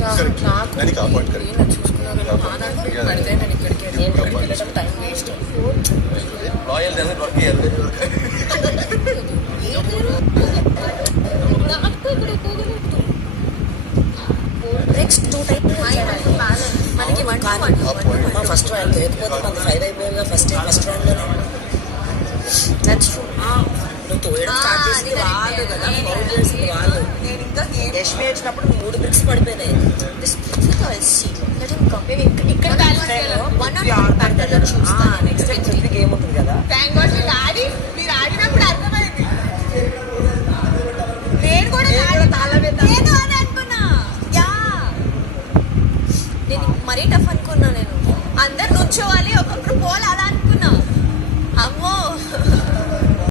నాకు పడితే నేను ఇక్కడికి వెళ్ళడం టైం వేస్ట్. నెక్స్ట్ 2 టైమ్స్ మనకి ఫస్ట్ ర్యాంక్ లేకపోతే మనకి 5 అయిపోయారుగా ఫస్ట్ ర్యాంక్లోనే. That's true. నువ్వు తోయడం స్టార్ట్ చేసింది వాళ్ళు కదా, ఫౌల్ చేసింది వాళ్ళు. యష్మి వచ్చినప్పుడు 3 బ్రిక్స్ పడిపోయినాయి. నెక్స్ట్ గేమ్ ఉంటుంది కదా.